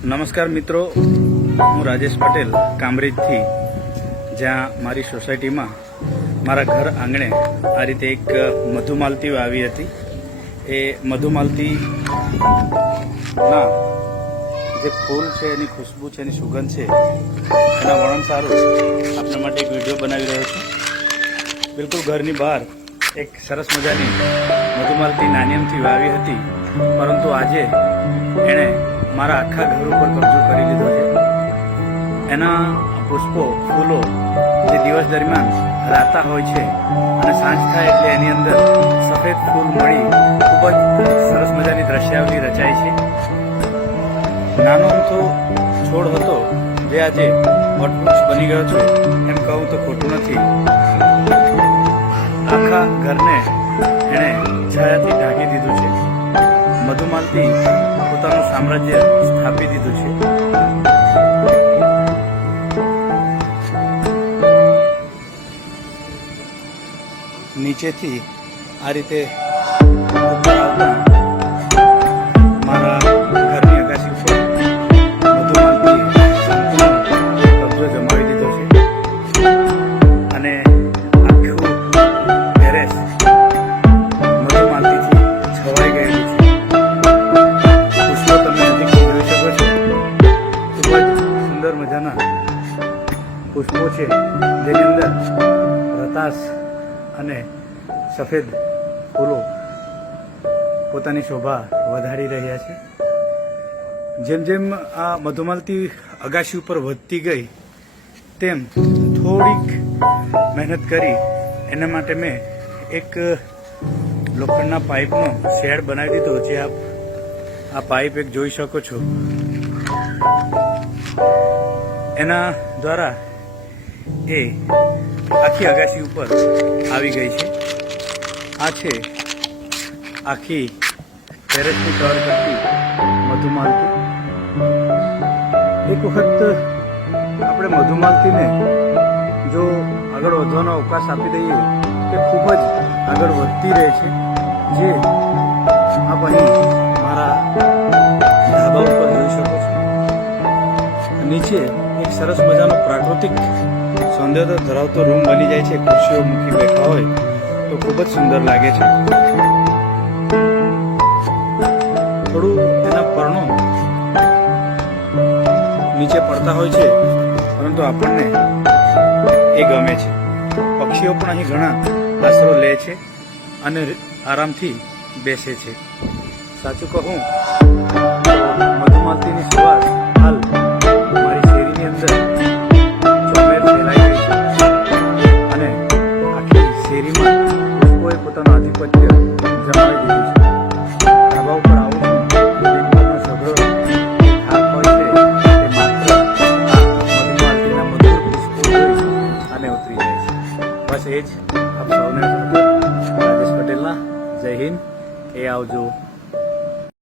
નમસ્કાર મિત્રો, હું રાજેશ પટેલ કામરેજથી, જ્યાં મારી સોસાયટીમાં, મારા ઘર આંગણે આ રીતે એક મધુમાલતી આવી હતી. એ મધુમાલતી ના જે ફૂલ છે, એની ખુશ્બુ છે, એની સુગંધ છે, એના વર્ણન સારું આપણા માટે એક વીડિયો બનાવી રહ્યો છું. બિલકુલ ઘરની બહાર એક સરસ મજાની મધુમાલતી નાનિયમથી વાવી હતી. પરંતુ આજે એણે મારા આખા ઘર ઉપર કબજો કરી લીધો છે. એના પુષ્પો, ફૂલો જે દિવસ દરમિયાન રાતા હોય છે અને સાંજ થાય એટલે એની અંદર સફેદ ફૂલ મળી ખૂબ જ સરસ મજાની દ્રશ્યાવલી રચાય છે. નાનો અમથો છોડ હતો, જે આજે વટવૃક્ષ બની ગયો છે, એમ કહું તો ખોટું નથી. આખા ઘરને એણે છાયાથી ઢાંકી દીધું છે. મધુમાલતી પોતાનું સામ્રાજ્ય સ્થાપી દીધું છે. નીચેથી આ રીતે સુંદર મજાના પુષ્પો છે, જેની અંદર રતાશ અને સફેદ ફૂલો પોતાની શોભા વધારી રહ્યા છે. જેમ જેમ આ મધુમાલતી અગાશી ઉપર વધતી ગઈ, તેમ થોડીક મહેનત કરી, એના માટે મેં એક લોખંડના પાઇપનો શેડ બનાવી દીધો, જે આપ આ પાઇપ એક જોઈ શકો છો. એના દ્વારા એ આખી અગાશી ઉપર આવી ગઈ છે. આ છે આખી ટેરેસની કવર કરતી મધુમાલતી. એક વખત આપણે મધુમાલતીને જો આગળ વધવાનો અવકાશ આપી દઈએ, તે ખૂબ જ આગળ વધતી રહે છે. જે આપ અહીં મારા ધાબા ઉપર જોઈ શકો છો. નીચે સરસ મજાનો પ્રાકૃતિક સૌંદર્ય ધરાવતો રૂમ બની જાય છે, ખુરશીઓ મૂકી બેઠા હોય તો ખૂબ જ સુંદર લાગે છે. થોડું એના પર્ણો નીચે પડતા હોય છે, પરંતુ આપણને એ ગમે છે. પક્ષીઓ પણ અહીં ઘણા આશરો લે છે અને આરામથી બેસે છે. સાચું કહું તો મધુમાલતીની સુવાસ પુષ્પોએ પોતાનું આધિપત્ય જમાવી દીધું છે. ધાબા ઉપર આવું બસ એ જ આપ સૌને રાજેશ પટેલના. જય હિન્દ. એ આવજો.